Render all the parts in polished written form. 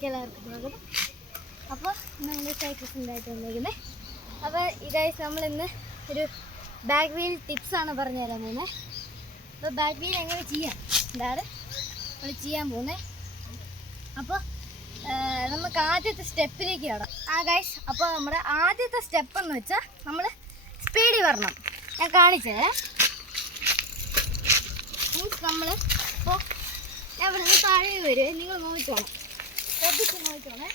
ചാനലിലേക്ക് എല്ലാവർക്കും സ്വാഗതം. അപ്പോൾ നമ്മൾ സൈക്കിൾസിൻ്റെയായിട്ട് വന്നിരിക്കുന്നത്. അപ്പോൾ ഗൈസ് നമ്മളിന്ന് ഒരു ബാക്ക് വീൽ ടിപ്സാണ് പറഞ്ഞു തരാൻ പോകുന്നത്. അപ്പോൾ ബാക്ക് വീൽ എങ്ങനെ ചെയ്യാം ഇതാണ് നമ്മൾ ചെയ്യാൻ പോകുന്നത്. അപ്പോൾ നമുക്ക് ആദ്യത്തെ സ്റ്റെപ്പിലേക്ക് കയറാം. ഗൈസ്, അപ്പോൾ നമ്മുടെ ആദ്യത്തെ സ്റ്റെപ്പ് എന്ന് വെച്ചാൽ നമ്മൾ സ്പീഡിൽ വരണം. ഞാൻ കാണിച്ചത് മീൻസ് നമ്മൾ ഇപ്പോൾ ഞാൻ ഇവിടെ നിന്ന് താഴെ വരും. നിങ്ങൾ നോക്കിക്കോണം, ശ്രദ്ധിച്ച് നോക്കിക്കോണേ.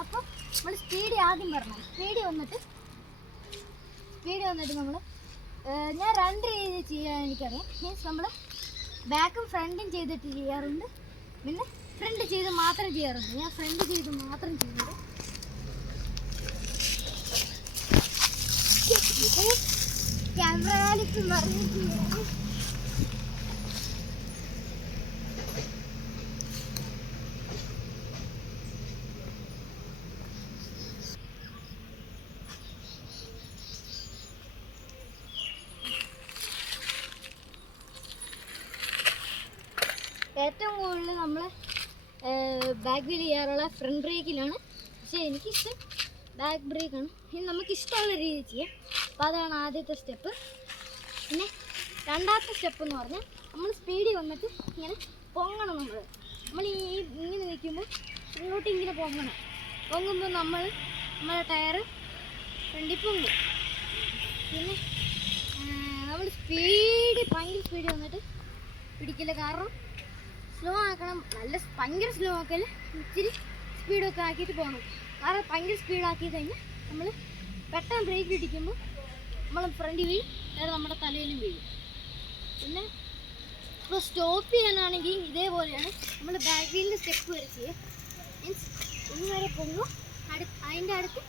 അപ്പോൾ നമ്മൾ സ്പീഡ് ആദ്യം വരണം. സ്പീഡ് വന്നിട്ട് നമ്മൾ ഞാൻ രണ്ട് രീതി ചെയ്യാൻ എനിക്കറിയാം. മീൻസ് നമ്മൾ ബാക്കും ഫ്രണ്ടും ചെയ്തിട്ട് ചെയ്യാറുണ്ട്, പിന്നെ ഫ്രണ്ട് ചെയ്ത് മാത്രം ചെയ്യാറുണ്ട്. ഞാൻ ഫ്രണ്ട് ചെയ്ത് മാത്രം ചെയ്യുന്നത്. ക്യാമറയിലേക്ക് മറിഞ്ഞിട്ട് ഏറ്റവും കൂടുതൽ നമ്മൾ ബാക്ക് വീൽ ചെയ്യാറുള്ള ഫ്രണ്ട് ബ്രേക്കിലാണ്. പക്ഷേ എനിക്കിഷ്ടം ബാക്ക് ബ്രേക്കാണ്. ഇനി നമുക്കിഷ്ടമുള്ള രീതി ചെയ്യാം. അപ്പോൾ അതാണ് ആദ്യത്തെ സ്റ്റെപ്പ്. പിന്നെ രണ്ടാമത്തെ സ്റ്റെപ്പ് എന്ന് പറഞ്ഞാൽ നമ്മൾ സ്പീഡിൽ വന്നിട്ട് ഇങ്ങനെ പൊങ്ങണം. നമ്മൾ ഇങ്ങനെ നിൽക്കുമ്പോൾ ഇങ്ങോട്ട് ഇങ്ങനെ പൊങ്ങുമ്പോൾ നമ്മളെ ടയർ ഫ്രണ്ടിൽ പൊങ്ങും. പിന്നെ നമ്മൾ ഭയങ്കര സ്പീഡിൽ വന്നിട്ട് പിടിക്കില്ല. കാരണം സ്ലോ ആക്കണം, ഭയങ്കര സ്ലോ ആക്കൽ, ഇച്ചിരി സ്പീഡൊക്കെ ആക്കിയിട്ട് പോകണം. കാരണം ഭയങ്കര സ്പീഡാക്കി കഴിഞ്ഞാൽ നമ്മൾ പെട്ടെന്ന് ബ്രേക്ക് ഇടിക്കുമ്പോൾ നമ്മൾ ഫ്രണ്ടിൽ വീഴും, അതായത് നമ്മുടെ തലയിലും വീഴും. പിന്നെ ഇപ്പോൾ സ്റ്റോപ്പ് ചെയ്യാനാണെങ്കിൽ ഇതേപോലെയാണ് നമ്മൾ ബാക്ക് വീലിൻ്റെ സ്റ്റെപ്പ് വരെ ചെയ്യുക. മീൻസ് ഇന്ന് വരെ പൊങ്ങും, അതിൻ്റെ അടുത്ത്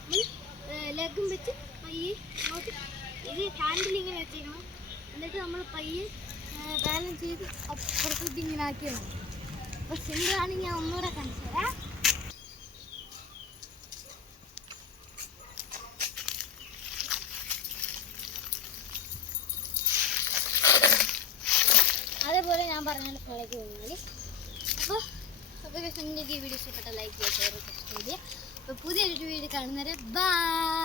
നമ്മൾ ലെഗും വെച്ച് പയ്യെ നോക്കി ഇത് ഹാൻഡിൽ ഇങ്ങനെ വെച്ചേക്കണം. എന്നിട്ട് നമ്മൾ പയ്യെ ബാലൻസ് ചെയ്ത് അപ്പുറത്തേക്ക് ഇങ്ങനെ ആക്കിയാണ്. അപ്പോൾ സിമ്പിളാണ്. ഞാൻ ഒന്നുകൂടെ കാണിച്ചു തരാം. അതേപോലെ ഞാൻ പറഞ്ഞ കളയ്ക്ക് പോകുന്നത്. അപ്പോൾ നിങ്ങൾക്ക് ഈ വീഡിയോ ഇഷ്ടപ്പെട്ട ലൈക്ക് ചെയ്യുക, ഷെയർ ചെയ്യുക, സബ്സ്ക്രൈബ് ചെയ്യുക. അപ്പോൾ പുതിയൊരു വീഡിയോ കാണുന്നവരെ ബൈ.